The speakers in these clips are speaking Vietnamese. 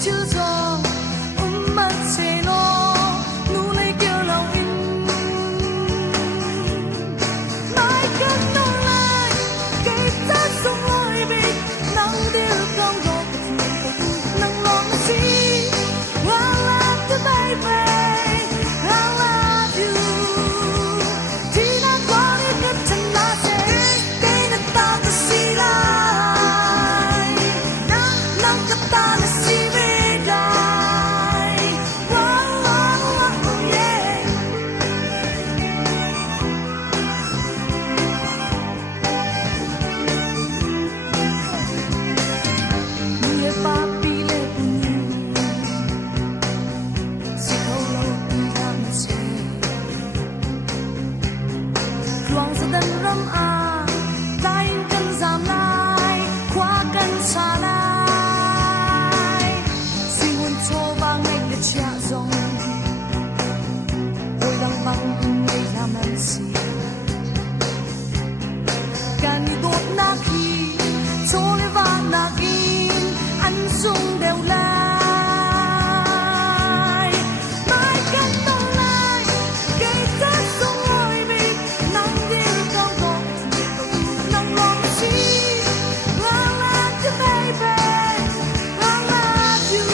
chưa gió mắt sẽ lo nu lấy kia lòng in mãi cất nô lại cây ta sông lối bị nắng điêu không độ nắng lòng gì I love you baby I love you chỉ đã có đi cách chân lá sẽ cây nó ta có gì lại nắng cất ta là gì về lại yeah Mie papi le puni si khâu lâu làm gì Luang sa dan ram a tay kan giảm lại khóa kan xa lại suy nguồn cho vang ngày để chia dòng ôi đang băng ngày làm gì can đi đốt na khi cho lên vang na in anh dung đều lại mãi cất nô lại cây ta sông lối bị nắng điêu không độ nắng lòng gì I love you baby I love you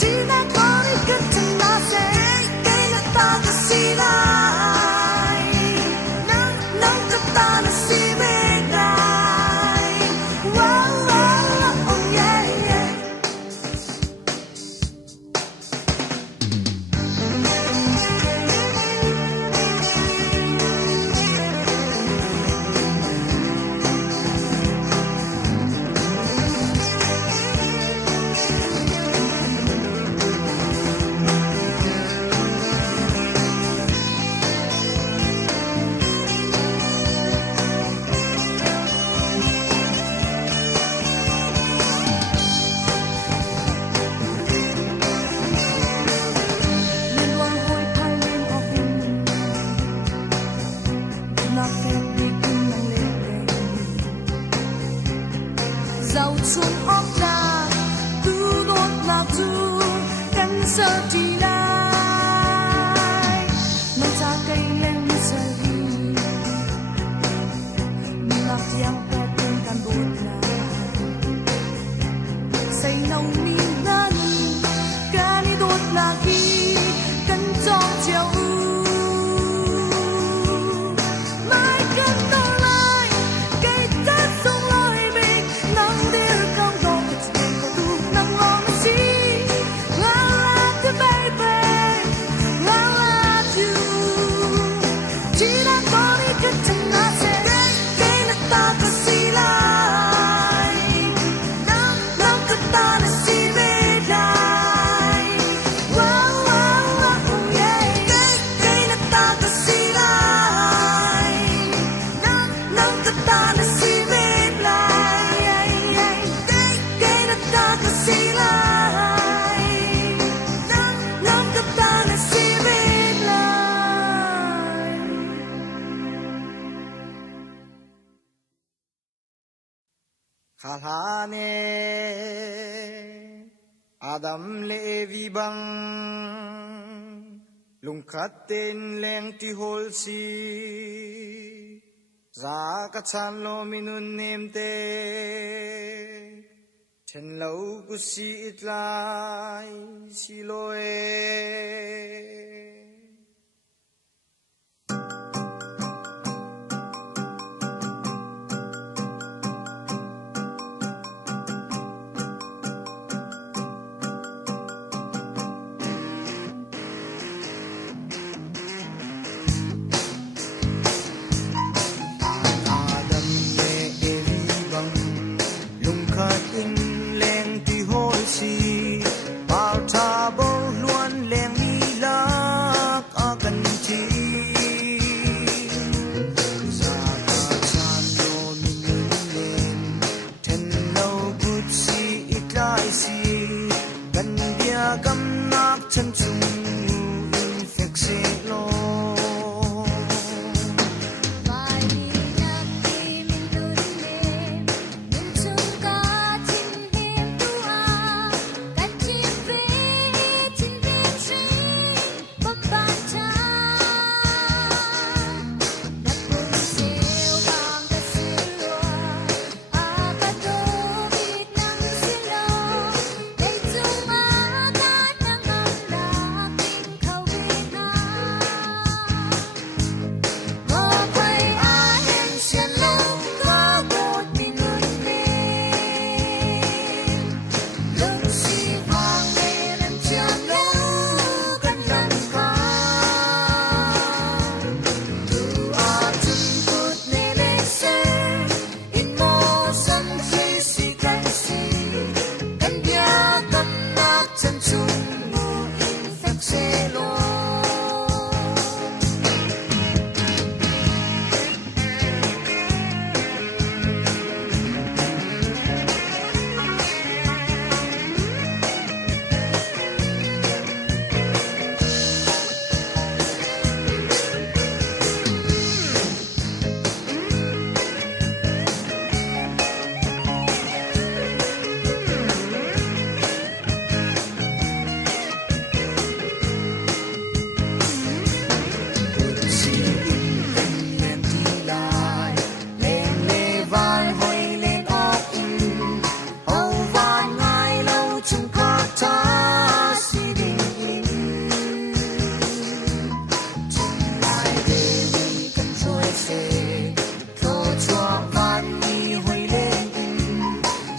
chỉ đã có đi cất chân ta sẽ cây là ta có gì lại nắng cất ta là gì về lại oh yeah yeah Liên quan hồi thay lên ở vùng là phép đi cùng năng lên giàu xuân óc ra tu đốt lạc du căn sơ đi lại nâng cha cây lên sơ đi mình lạc tiếng phép bên căn bột là say nâu mi nani can đi đốt lạc đi căn trong chiều mãi cất nô lại cây ta sông lối bị nắng điêu không độ nắng lòng gì I love you baby I love you chỉ đã có đi cất chân ta sẽ cây nó ta có gì lại nắng cất ta là gì về lại yeah cây nó ta có gì lại nắng cất ta là gì về lại cây nó ta có gì lại nắng cất ta là gì về lại Khalhane Adam Levi bang lungkhaten leng ti hol si ra ka chan lo minun nemte then lo ku si itlai si loe Adam le evi bang lungkhaten leng ti hol si par tha bor luan leng ni lak akan chi za ka chan lo min len then lo gut si itlai si kan dia gam nak chan chung infect se lo Mai nắp tim mình luôn lên, nhưng chúng có tim hiếm tu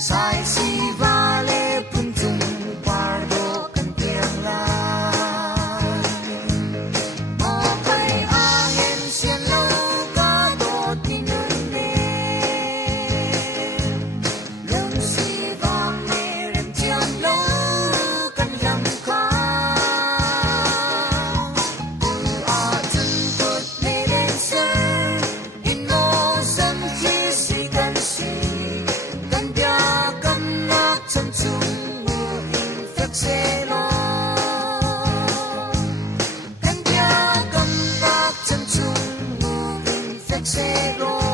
sai si vale punjung pardo kan tiang lai mo pai angin sian lo ka do tinun ne lung si vang ne rem chiang lo kan lam ka a chân put ne den sen in mo sam chi si kan si kan bia kan nak chân chung mu in phek se lo kan bia kan nak chân chung mu in phek se lo